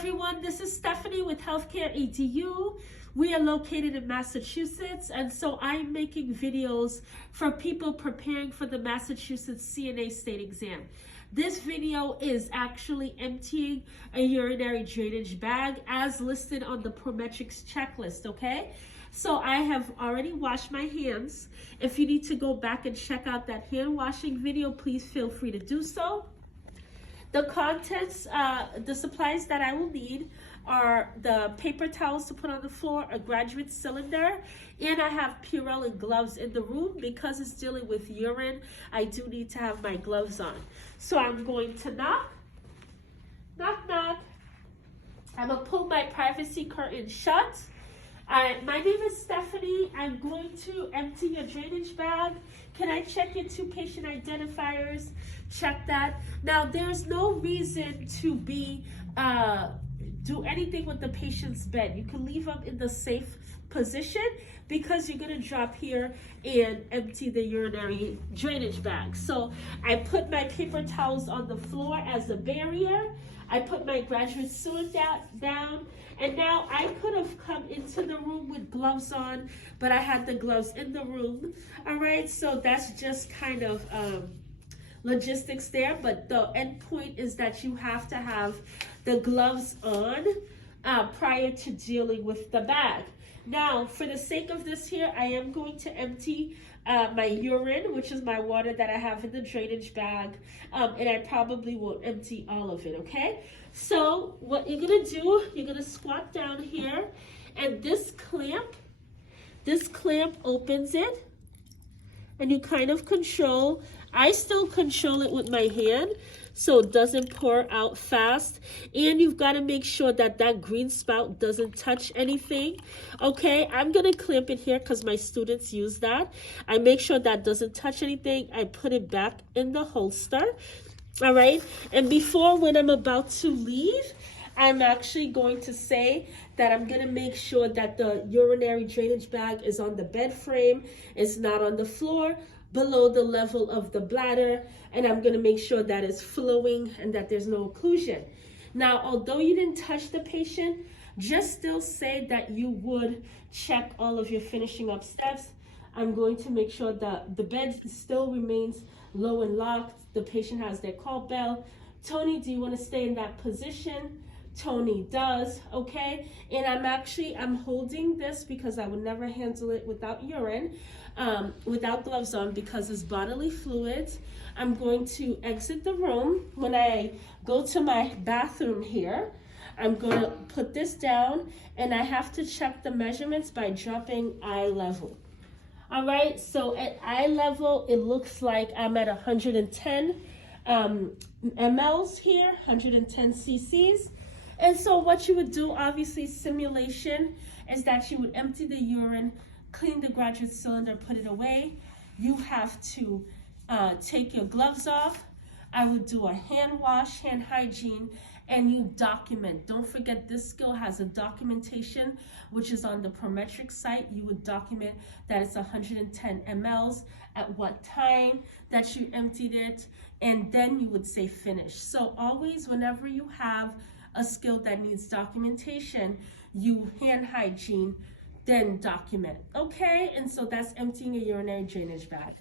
everyone, this is Stephanie with Healthcare-Edu. We are located in Massachusetts, and so I'm making videos for people preparing for the Massachusetts CNA state exam. This video is actually emptying a urinary drainage bag as listed on the Prometrics checklist, okay? So I have already washed my hands. If you need to go back and check out that hand washing video, please feel free to do so. The contents, the supplies that I will need are the paper towels to put on the floor, a graduate cylinder, and I have Purell and gloves in the room. Because it's dealing with urine, I do need to have my gloves on. So I'm going to knock. I'm gonna pull my privacy curtain shut. My name is Stephanie. I'm going to empty your drainage bag. Can I check your 2 patient identifiers? Check that. Now, there's no reason to do anything with the patient's bed. You can leave them in the safe position because you're gonna drop here and empty the urinary drainage bag. So I put my paper towels on the floor as a barrier. I put my graduate cylinder down, and now I could have come into the room with gloves on, but I had the gloves in the room. All right, so that's just kind of logistics there, but the end point is that you have to have the gloves on prior to dealing with the bag. Now, for the sake of this here, I am going to empty my urine, which is my water that I have in the drainage bag, and I probably won't empty all of it, okay? So what you're gonna do, you're gonna squat down here, and this clamp opens it, and you kind of control. I still control it with my hand so it doesn't pour out fast, and you've got to make sure that that green spout doesn't touch anything. Okay, I'm gonna clamp it here because my students use that. I make sure that doesn't touch anything. I put it back in the holster. All right, and when I'm about to leave, I'm actually going to say that I'm gonna make sure that the urinary drainage bag is on the bed frame, it's not on the floor, below the level of the bladder, and I'm gonna make sure that it's flowing and that there's no occlusion. Now, although you didn't touch the patient, just still say that you would check all of your finishing up steps. I'm going to make sure that the bed still remains low and locked. The patient has their call bell. Tony, do you want to stay in that position? Tony does, okay? And I'm holding this because I would never handle it without urine, without gloves on, because it's bodily fluids. I'm going to exit the room. When I go to my bathroom here, I'm going to put this down, and I have to check the measurements by dropping eye level. All right, so at eye level, it looks like I'm at 110 mLs here, 110 cc's. And so what you would do, obviously simulation, is that you would empty the urine, clean the graduate cylinder, put it away. You have to take your gloves off. I would do a hand wash, hand hygiene, and you document. Don't forget, this skill has a documentation, which is on the Prometrics site. You would document that it's 110 mLs, at what time that you emptied it, and then you would say finish. So always, whenever you have a skill that needs documentation, you hand hygiene, then document. Okay, and so that's emptying a urinary drainage bag.